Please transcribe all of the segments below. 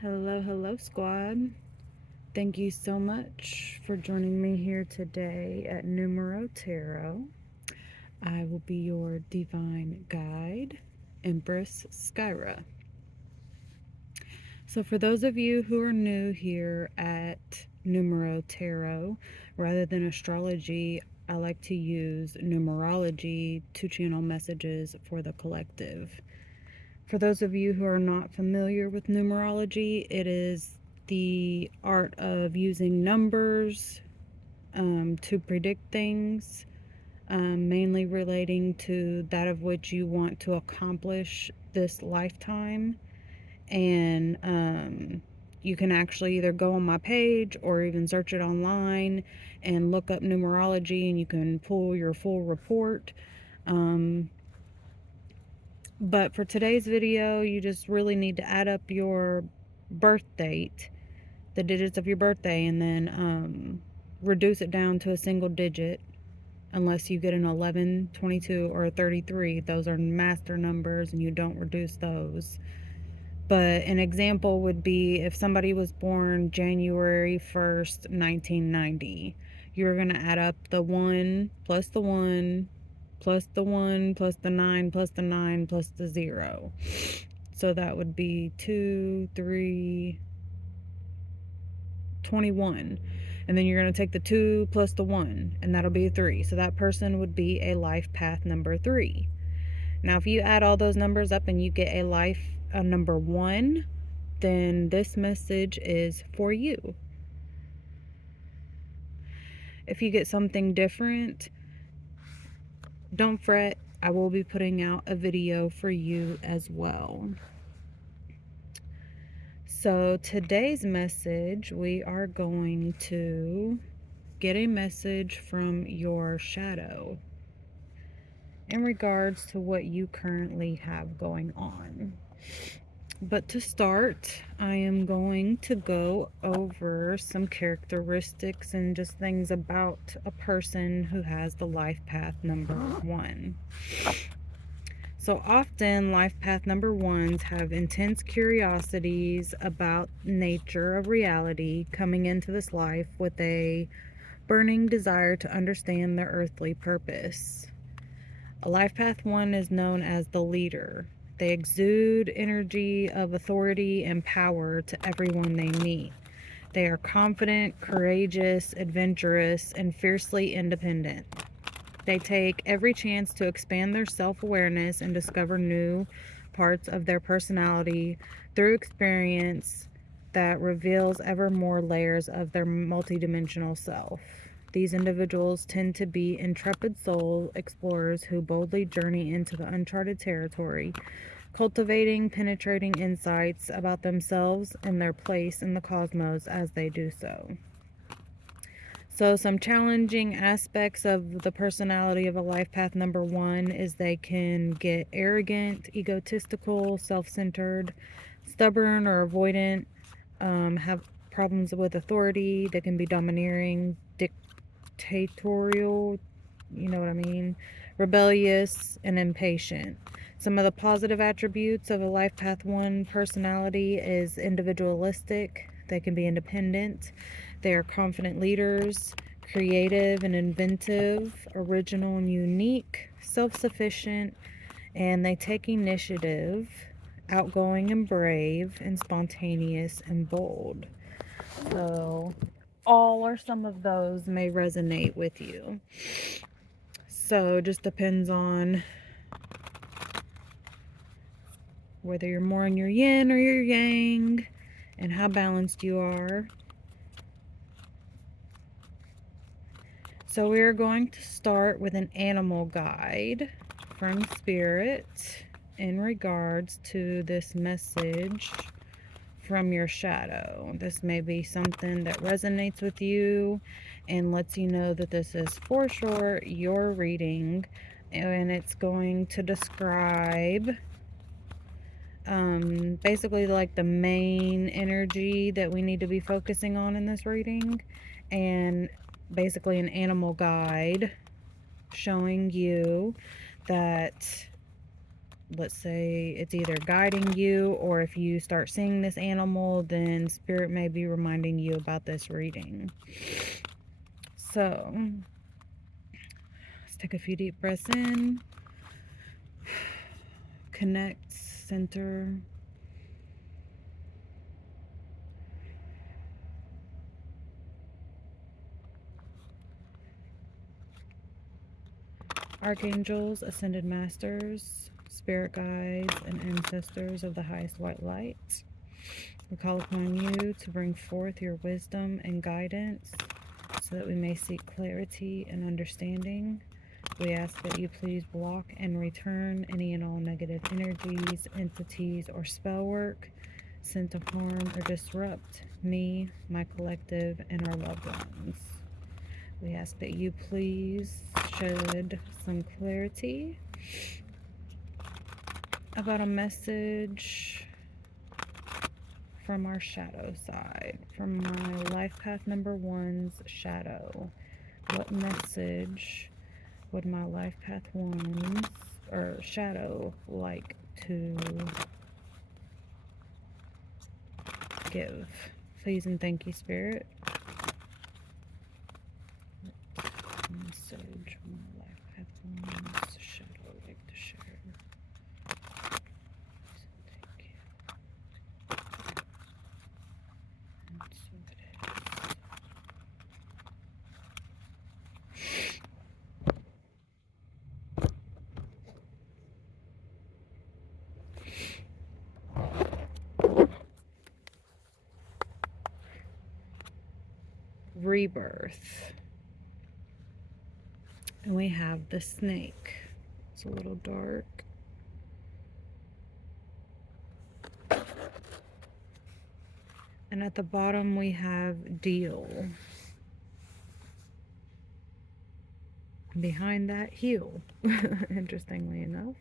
Hello, squad. Thank you so much for joining me here today at Numero Tarot. I will be your divine guide, Empress Skyra. So, for those of you who are new here at Numero Tarot, rather than astrology, I like to use numerology to channel messages for the collective. For those of you who are not familiar with numerology, it is the art of using numbers to predict things, mainly relating to that of which you want to accomplish this lifetime. And you can actually either go on my page or even search it online and look up numerology, and you can pull your full report. But for today's video, you just really need to add up your birth date, the digits of your birthday, and then reduce it down to a single digit. Unless you get an 11, 22, or a 33, those are master numbers and you don't reduce those. But an example would be if somebody was born January 1st, 1990, you're going to add up the 1 plus the 1 plus the 1 plus the 9 plus the 9 plus the 0. So that would be 2, 3, 21. And then you're going to take the 2 plus the 1, and that'll be 3. So that person would be a life path number 3. Now, if you add all those numbers up and you get a life number 1, then this message is for you. If you get something different, don't fret. I will be putting out a video for you as well. So today's message, we are going to get a message from your shadow in regards to what you currently have going on. But to start, I am going to go over some characteristics and just things about a person who has the life path number 1. So often, life path number 1s have intense curiosities about nature of reality, coming into this life with a burning desire to understand their earthly purpose. A life path 1 is known as the leader. They exude energy of authority and power to everyone they meet. They are confident, courageous, adventurous, and fiercely independent. They take every chance to expand their self-awareness and discover new parts of their personality through experience that reveals ever more layers of their multidimensional self. These individuals tend to be intrepid soul explorers who boldly journey into the uncharted territory, cultivating penetrating insights about themselves and their place in the cosmos as they do so. So some challenging aspects of the personality of a life path number 1 is they can get arrogant, egotistical, self-centered, stubborn or avoidant, have problems with authority. They can be domineering, dictatorial, you know what I mean, rebellious, and impatient. Some of the positive attributes of a life path 1 personality is individualistic. They can be independent. They are confident leaders, creative and inventive, original and unique, self-sufficient, and they take initiative, outgoing and brave, and spontaneous and bold. So all or some of those may resonate with you. So it just depends on whether you're more in your yin or your yang and how balanced you are. So we're going to start with an animal guide from Spirit in regards to this message from your shadow. This may be something that resonates with you and lets you know that this is for sure your reading, and it's going to describe basically like the main energy that we need to be focusing on in this reading, and basically an animal guide showing you that let's say it's either guiding you, or if you start seeing this animal, then Spirit may be reminding you about this reading. So let's take a few deep breaths in, connect, center. Archangels, ascended masters, spirit guides, and ancestors of the highest white light, we call upon you to bring forth your wisdom and guidance so that we may seek clarity and understanding. We ask that you please block and return any and all negative energies, entities, or spell work sent to harm or disrupt me, my collective, and our loved ones. We ask that you please shed some clarity about a message from our shadow side, from my life path number one's shadow. What message would my life path one's or shadow like to give? Please and thank you, Spirit. Message from my life path one's shadow like to share. Rebirth. And we have the snake. It's a little dark. And at the bottom we have deal. Behind that, heal. Interestingly enough.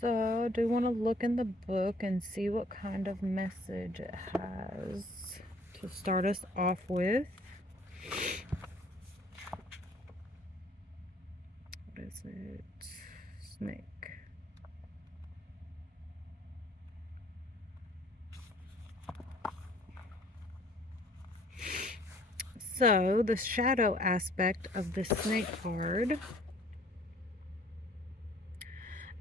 So, do you want to look in the book and see what kind of message it has to start us off with? What is it? Snake. So, the shadow aspect of the snake card,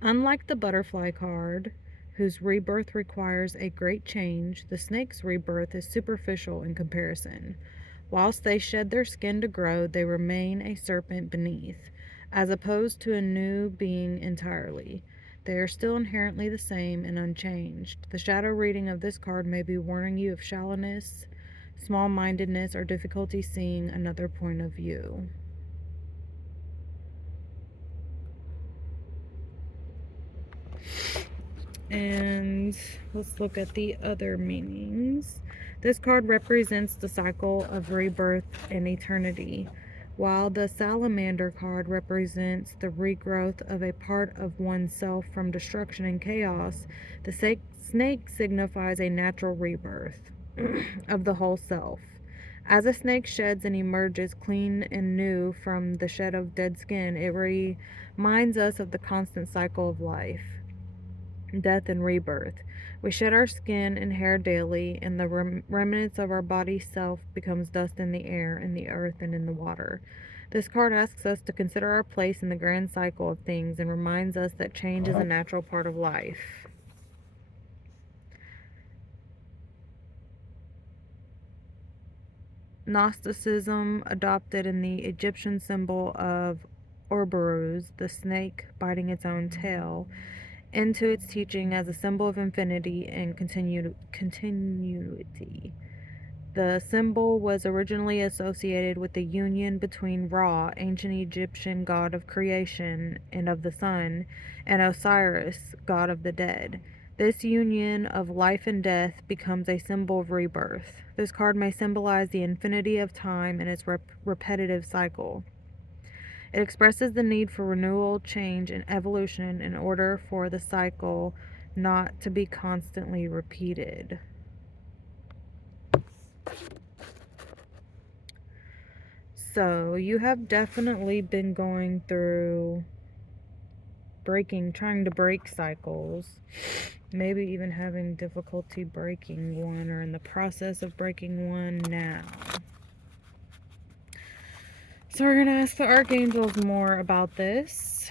unlike the butterfly card, whose rebirth requires a great change, the snake's rebirth is superficial in comparison. Whilst they shed their skin to grow, they remain a serpent beneath, as opposed to a new being entirely. They are still inherently the same and unchanged. The shadow reading of this card may be warning you of shallowness, small-mindedness, or difficulty seeing another point of view. And let's look at the other meanings. This card represents the cycle of rebirth and eternity, while the salamander card represents the regrowth of a part of oneself from destruction and chaos. The snake signifies a natural rebirth of the whole self. As a snake sheds and emerges clean and new from the shed of dead skin, it reminds us of the constant cycle of life, death, and rebirth. We shed our skin and hair daily, and the remnants of our body self becomes dust in the air, in the earth, and in the water. This card asks us to consider our place in the grand cycle of things and reminds us that change is a natural part of life. Gnosticism adopted in the Egyptian symbol of Ouroboros, the snake biting its own tail, into its teaching as a symbol of infinity and continuity. The symbol was originally associated with the union between Ra, ancient Egyptian god of creation and of the sun, and Osiris, god of the dead. This union of life and death becomes a symbol of rebirth. This card may symbolize the infinity of time and its repetitive cycle. It expresses the need for renewal, change, and evolution in order for the cycle not to be constantly repeated. So you have definitely been going through trying to break cycles, maybe even having difficulty breaking one or in the process of breaking one now. So we're going to ask the archangels more about this.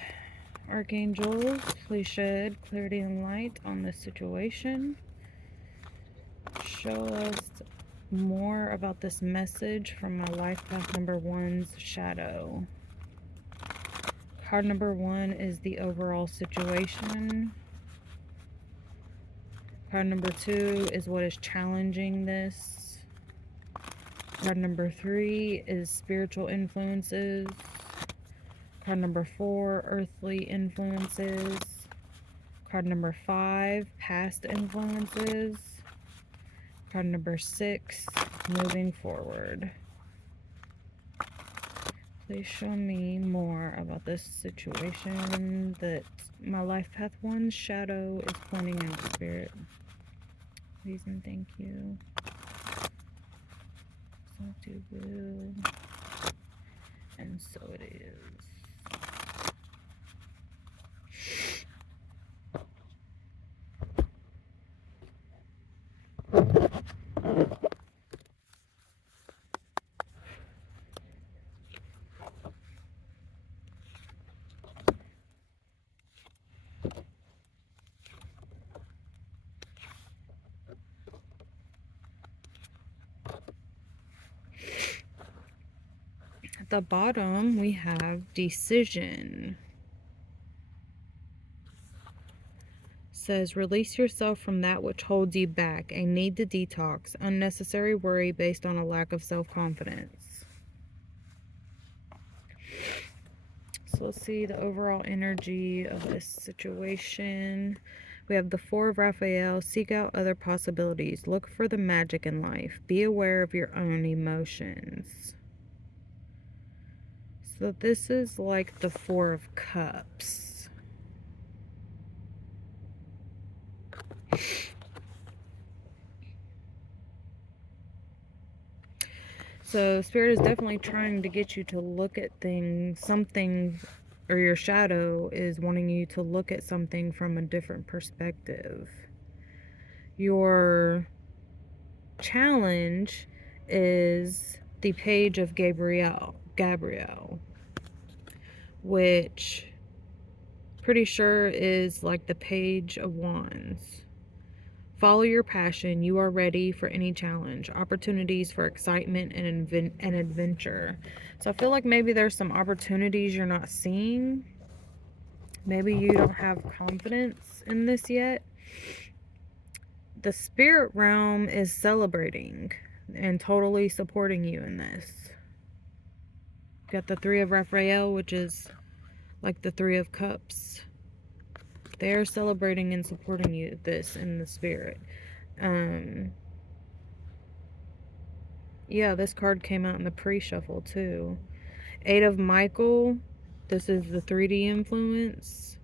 Archangels, please shed clarity and light on this situation. Show us more about this message from my life path number 1's shadow. Card number 1 is the overall situation. Card number 2 is what is challenging this. Card number 3 is spiritual influences. Card number 4, earthly influences. Card number 5, past influences. Card number 6, moving forward. Please show me more about this situation that my life path 1's shadow is pointing out, Spirit. Please and thank you. So do will. And so it is. At the bottom, we have decision. Says, release yourself from that which holds you back, a need to detox, unnecessary worry based on a lack of self-confidence. So let's see the overall energy of this situation. We have the 4 of Raphael. Seek out other possibilities. Look for the magic in life. Be aware of your own emotions. So this is like the 4 of Cups. So Spirit is definitely trying to get you to look at things, or your shadow is wanting you to look at something from a different perspective. Your challenge is the Page of Gabriel, which pretty sure is like the Page of Wands. Follow your passion. You are ready for any challenge. Opportunities for excitement and adventure. So I feel like maybe there's some opportunities you're not seeing. Maybe you don't have confidence in this yet. The spirit realm is celebrating and totally supporting you in this. Got the 3 of Raphael, which is like the 3 of Cups. They're celebrating and supporting you this in the spirit. Yeah, this card came out in the pre-shuffle too. 8 of Michael. This is the 3D influence.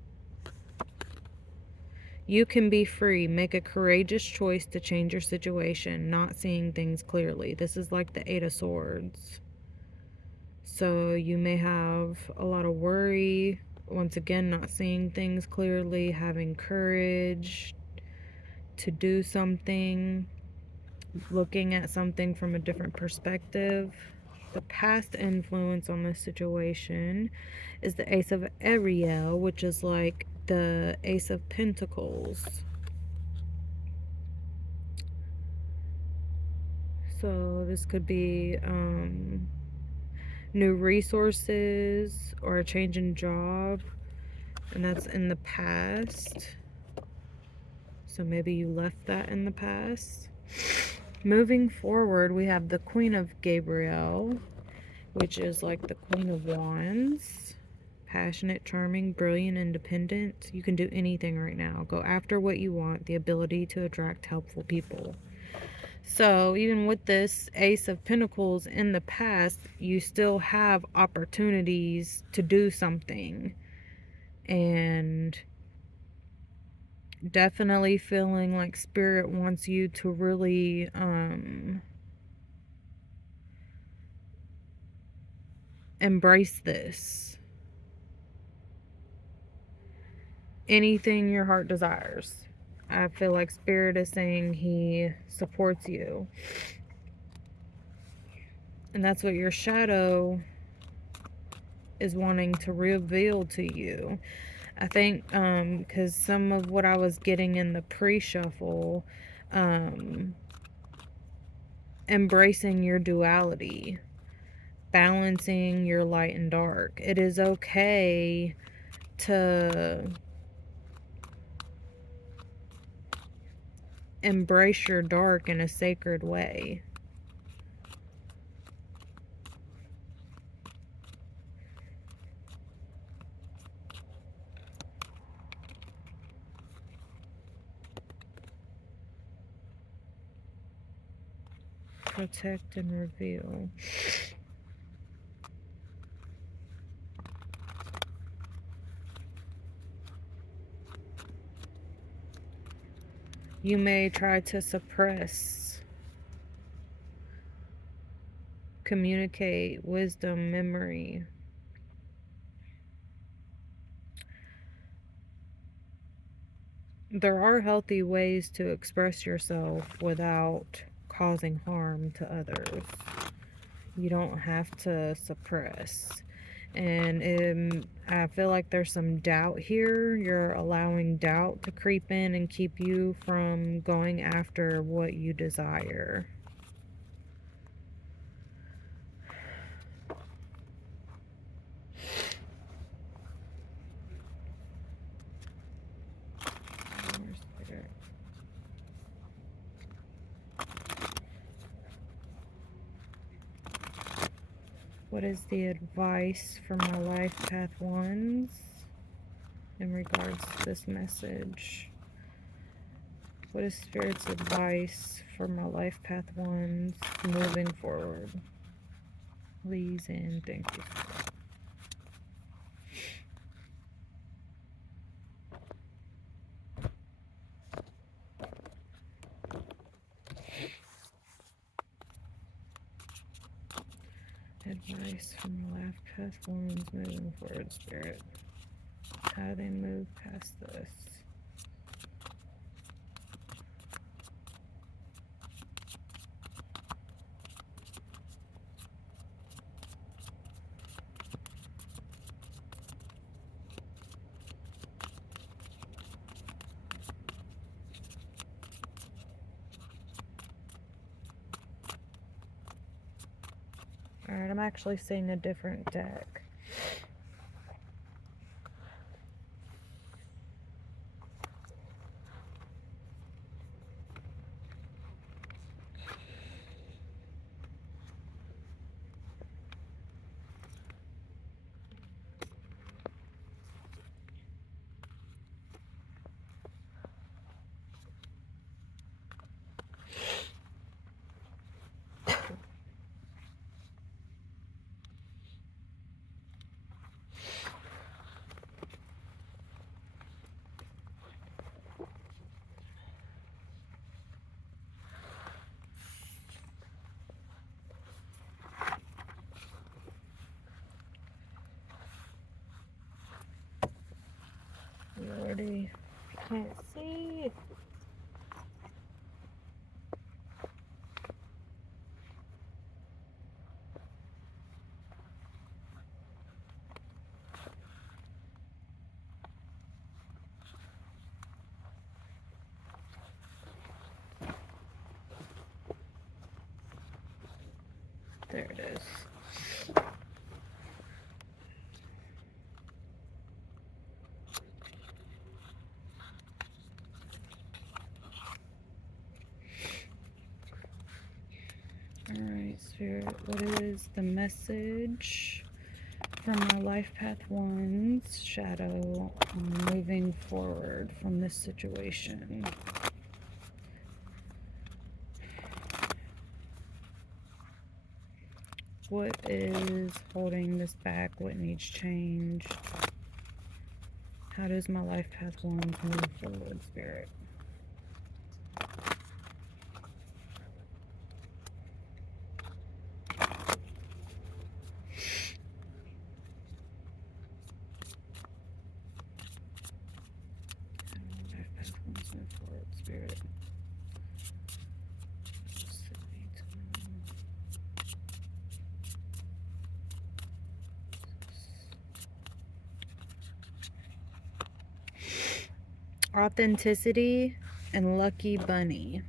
You can be free. Make a courageous choice to change your situation, not seeing things clearly. This is like the 8 of Swords. So you may have a lot of worry. Once again, not seeing things clearly, having courage to do something, looking at something from a different perspective. The past influence on this situation is the Ace of Ariel, which is like the Ace of Pentacles. So this could be new resources or a change in job, and that's in the past. So maybe you left that in the past. Moving forward, we have the Queen of Gabriel, which is like the Queen of Wands. Passionate, charming, brilliant, independent. You can do anything right now. Go after what you want. The ability to attract helpful people. So even with this Ace of Pentacles in the past, you still have opportunities to do something. And definitely feeling like Spirit wants you to really Embrace this. Anything your heart desires. I feel like Spirit is saying he supports you. And that's what your shadow is wanting to reveal to you. I think because some of what I was getting in the pre-shuffle, embracing your duality, balancing your light and dark. It is okay to embrace your dark in a sacred way. Protect and reveal. You may try to suppress, communicate wisdom, memory. There are healthy ways to express yourself without causing harm to others. You don't have to suppress. And I feel like there's some doubt here. You're allowing doubt to creep in and keep you from going after what you desire. What is the advice for my life path ones in regards to this message? What is Spirit's advice for my life path ones moving forward? Please and thank you. Advice from my life path ones moving forward, Spirit. How do they move past this? Alright, I'm actually seeing a different deck. You already can't see. There it is. Alright, Spirit, what is the message from my life path ones, ShAdOw, moving forward from this situation? What is holding this back? What needs changed? How does my life path ones move forward, Spirit? authenticity, and lucky bunny.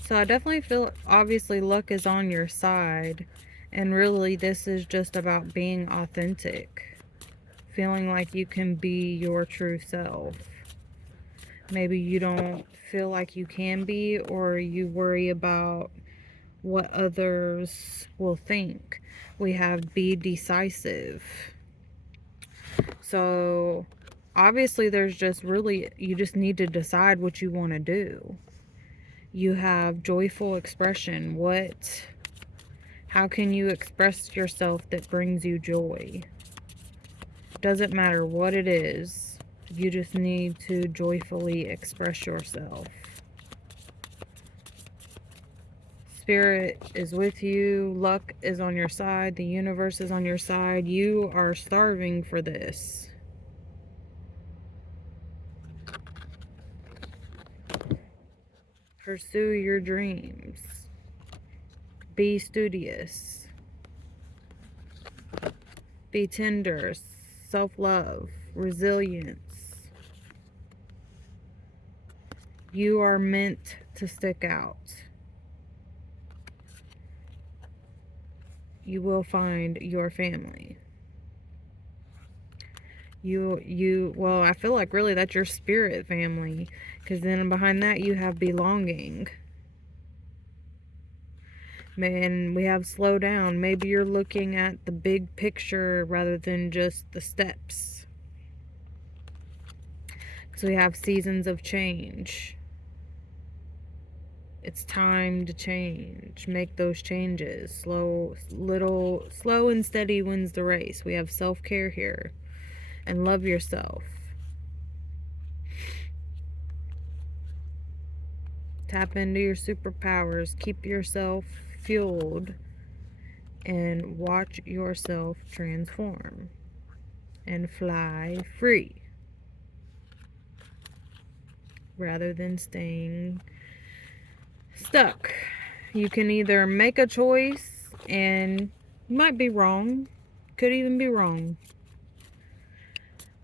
So I definitely feel, obviously, luck is on your side. And really, this is just about being authentic. Feeling like you can be your true self. Maybe you don't feel like you can be, or you worry about what others will think. We have be decisive. So obviously there's just really, you just need to decide what you want to do. You have joyful expression. How can you express yourself that brings you joy? Doesn't matter what it is. You just need to joyfully express yourself. Spirit is with you. Luck is on your side. The universe is on your side. You are starving for this. Pursue your dreams. Be studious. Be tender. Self-love. Resilience. You are meant to stick out. You will find your family. Well, I feel like really that's your spirit family, because then behind that you have belonging. And we have slow down. Maybe you're looking at the big picture rather than just the steps. So we have seasons of change. It's time to change. Make those changes. Slow and steady wins the race. We have self-care here. And love yourself. Tap into your superpowers. Keep yourself fueled. And watch yourself transform. And fly free. Rather than staying stuck. You can either make a choice, and you might be wrong. Could even be wrong.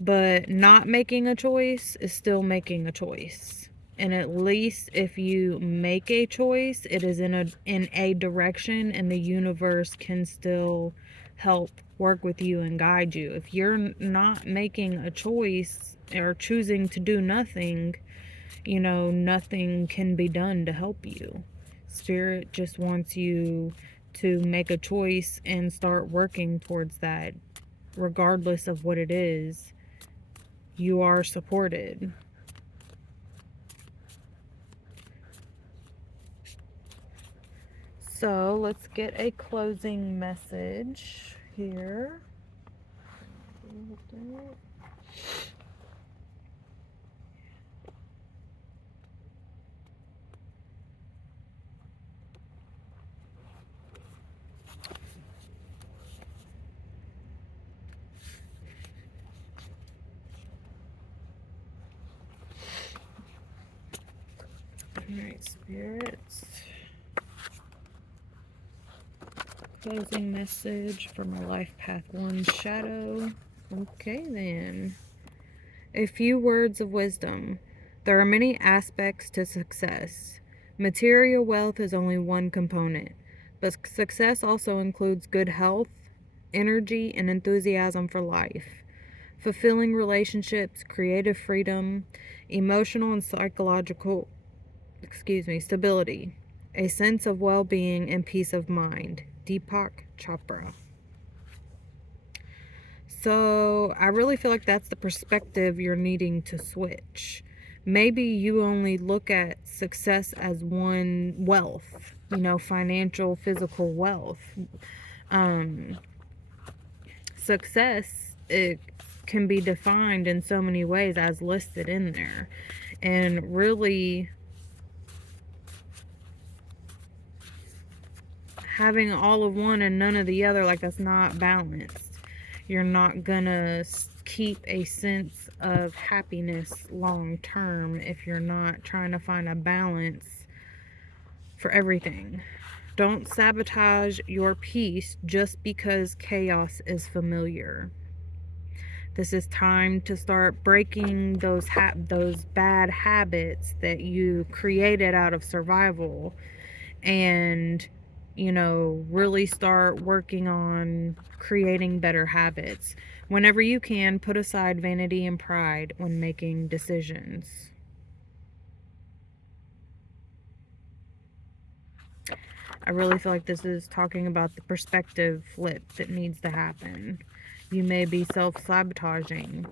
But not making a choice is still making a choice. And at least if you make a choice, it is in a direction, and the universe can still help work with you and guide you. If you're not making a choice or choosing to do nothing, nothing can be done to help you. Spirit just wants you to make a choice and start working towards that. Regardless of what it is, you are supported. So let's get a closing message here. Alright, spirits. Closing message from a Life Path 1 shadow. Okay then. A few words of wisdom. There are many aspects to success. Material wealth is only one component, but success also includes good health, energy, and enthusiasm for life, fulfilling relationships, creative freedom, emotional and psychological stability, a sense of well-being and peace of mind. Deepak Chopra. So I really feel like that's the perspective you're needing to switch. Maybe you only look at success as one wealth, financial, physical wealth. Success, it can be defined in so many ways as listed in there. And really, having all of one and none of the other, like, that's not balanced. You're not gonna keep a sense of happiness long term if you're not trying to find a balance for everything. Don't sabotage your peace just because chaos is familiar. This is time to start breaking those bad habits that you created out of survival, and really start working on creating better habits. Whenever you can, put aside vanity and pride when making decisions. I really feel like this is talking about the perspective flip that needs to happen. You may be self-sabotaging.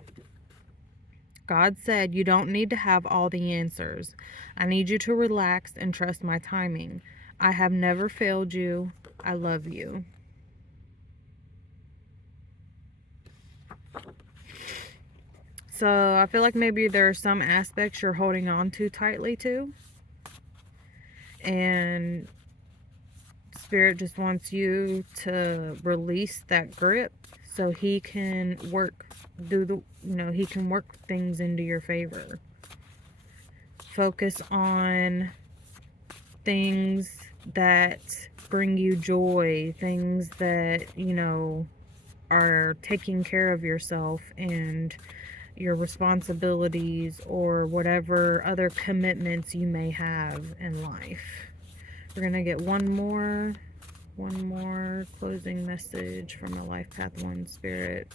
God said, you don't need to have all the answers. I need you to relax and trust my timing. I have never failed you. I love you. So I feel like maybe there are some aspects you're holding on too tightly to. And Spirit just wants you to release that grip so he can he can work things into your favor. Focus on things that bring you joy, things that, are taking care of yourself and your responsibilities, or whatever other commitments you may have in life. We're going to get one more closing message from a Life Path 1 Spirit.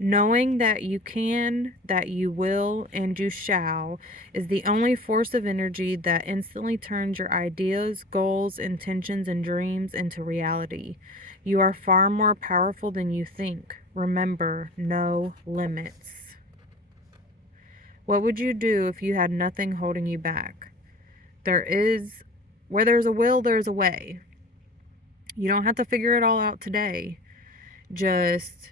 Knowing that you can, that you will, and you shall is the only force of energy that instantly turns your ideas, goals, intentions, and dreams into reality. You are far more powerful than you think. Remember, no limits. What would you do if you had nothing holding you back? Where there's a will, there's a way. You don't have to figure it all out today. Just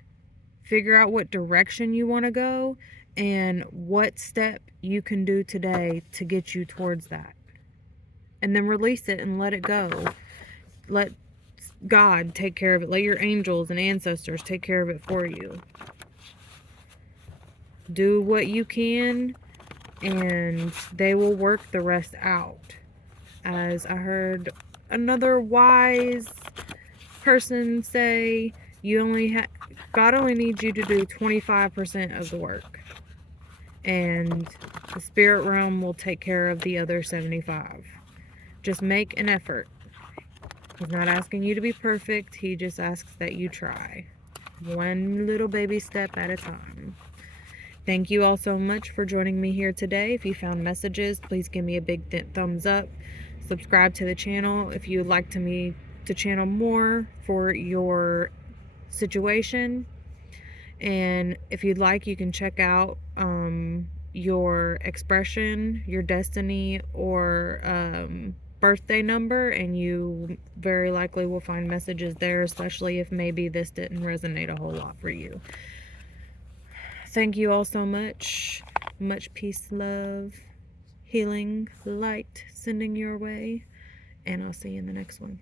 figure out what direction you want to go and what step you can do today to get you towards that. And then release it and let it go. Let God take care of it. Let your angels and ancestors take care of it for you. Do what you can, and they will work the rest out. As I heard another wise person say, God only needs you to do 25% of the work, and the spirit realm will take care of the other 75. Just make an effort. He's not asking you to be perfect. He just asks that you try, one little baby step at a time. Thank you all so much for joining me here today. If you found messages, please give me a big thumbs up. Subscribe to the channel if you would like me to channel more for your situation. And if you'd like, you can check out your expression, your destiny, or birthday number, and you very likely will find messages there, especially if maybe this didn't resonate a whole lot for you. Thank you all so much. Much peace, love, healing, light sending your way, and I'll see you in the next one.